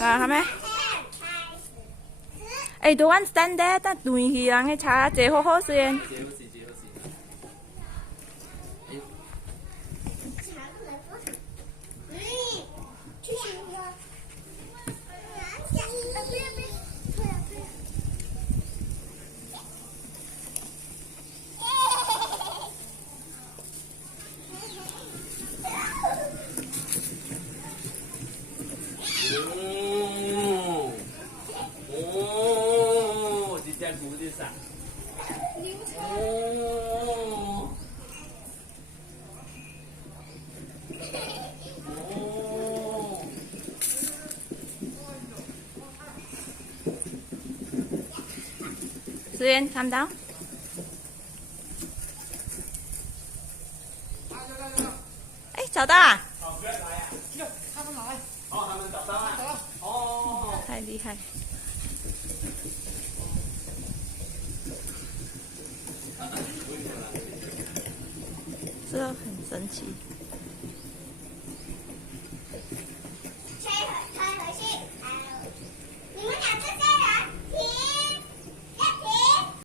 啊，係咩？哎，都按 stand there，但斷去人嘅茶，這好好先。Duyên, calm down. Ê, chào ta à? Hay đi hay. 这很神奇。